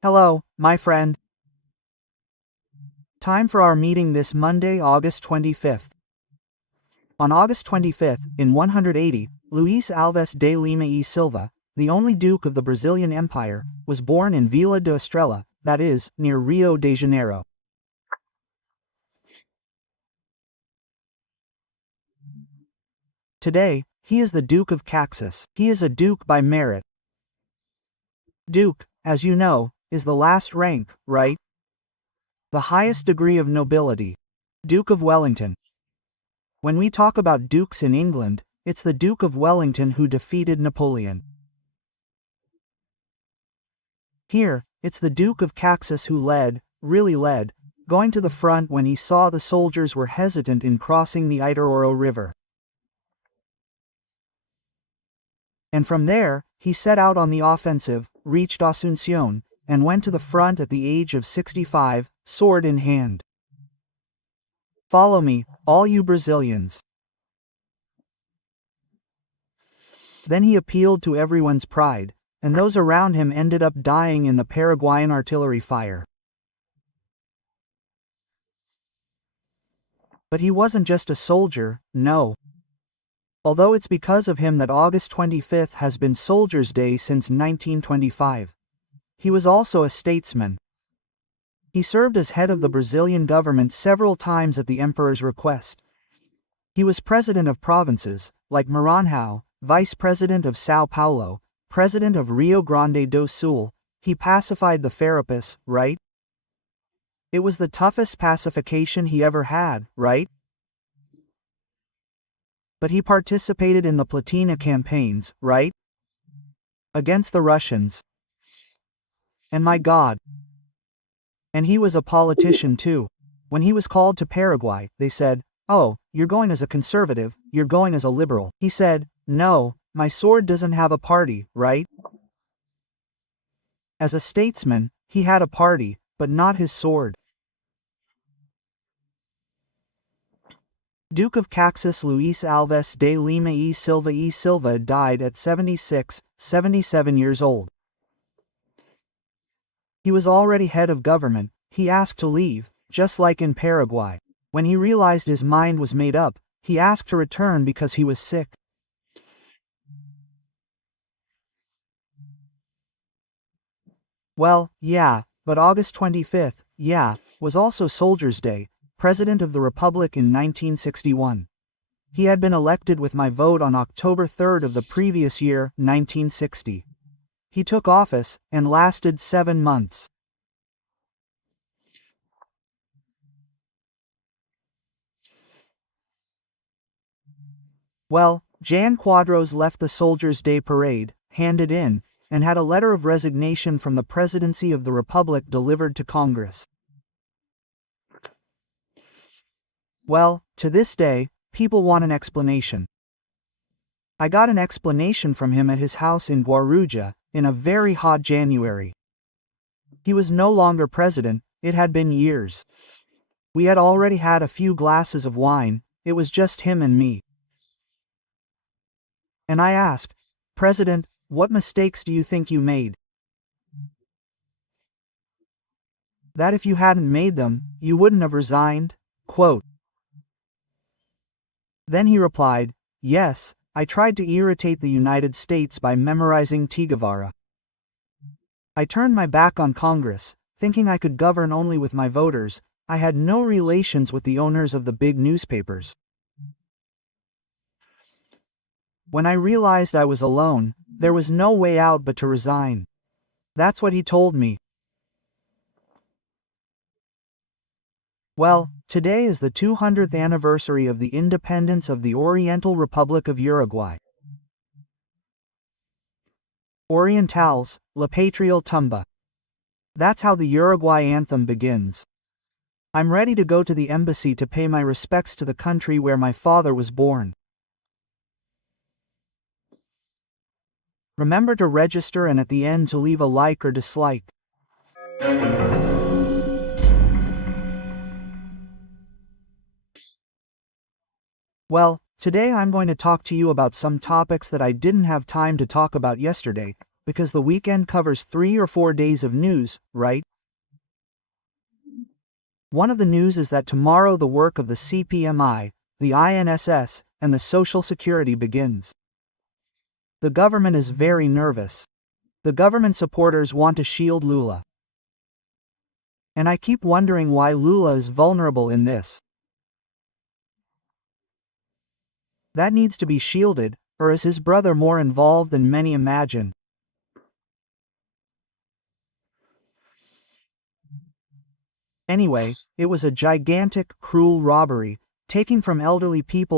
Hello, my friend. Time for our meeting this Monday, August 25th. On August 25th, in 180, Luís Alves de Lima e Silva, the only Duke of the Brazilian Empire, was born in Vila da Estrela, that is, near Rio de Janeiro. Today, he is the Duke of Caxias. He is a Duke by merit. Duke, as you know, is the last rank, right? The highest degree of nobility. Duke of Wellington. When we talk about dukes in England, it's the Duke of Wellington who defeated Napoleon. Here, it's the Duke of Caxias who really led, going to the front when he saw the soldiers were hesitant in crossing the Itaoro River. And from there, he set out on the offensive, reached Asunción, and went to the front at the age of 65, sword in hand. Follow me, all you Brazilians. Then he appealed to everyone's pride, and those around him ended up dying in the Paraguayan artillery fire. But he wasn't just a soldier, no. Although it's because of him that August 25th has been Soldiers' Day since 1925. He was also a statesman. He served as head of the Brazilian government several times at the emperor's request. He was president of provinces, like Maranhão, vice president of São Paulo, president of Rio Grande do Sul. He pacified the Farrapos, right? It was the toughest pacification he ever had, right? But he participated in the Platina campaigns, right? Against the Russians. And my God. And he was a politician too. When he was called to Paraguay, they said, "Oh, you're going as a conservative, you're going as a liberal." He said, "No, my sword doesn't have a party, right?" As a statesman, he had a party, but not his sword. Duke of Caxias Luís Alves de Lima e Silva died at 77 years old. He was already head of government. He asked to leave, just like in Paraguay. When he realized his mind was made up, he asked to return because he was sick. Well, yeah, but August 25th, was also Soldiers' Day, President of the Republic in 1961. He had been elected with my vote on October 3rd of the previous year, 1960. He took office, and lasted 7 months. Well, Jan Quadros left the Soldiers' Day parade, handed in, and had a letter of resignation from the presidency of the Republic delivered to Congress. Well, to this day, people want an explanation. I got an explanation from him at his house in Guarujá, in a very hot January. He was no longer president, it had been years. We had already had a few glasses of wine, it was just him and me. And I asked, "President, what mistakes do you think you made? That if you hadn't made them, you wouldn't have resigned?" Quote. Then he replied, "Yes, I tried to irritate the United States by memorizing Che Guevara. I turned my back on Congress, thinking I could govern only with my voters. I had no relations with the owners of the big newspapers. When I realized I was alone, there was no way out but to resign." That's what he told me. Well, today is the 200th anniversary of the independence of the Oriental Republic of Uruguay. Orientals, La Patria Tumba. That's how the Uruguay anthem begins. I'm ready to go to the embassy to pay my respects to the country where my father was born. Remember to register and at the end to leave a like or dislike. Well, today I'm going to talk to you about some topics that I didn't have time to talk about yesterday, because the weekend covers 3 or 4 days of news, right? One of the news is that tomorrow the work of the CPMI, the INSS, and the Social Security begins. The government is very nervous. The government supporters want to shield Lula. And I keep wondering why Lula is vulnerable in this. That needs to be shielded, or is his brother more involved than many imagine? Anyway, it was a gigantic, cruel robbery, taking from elderly people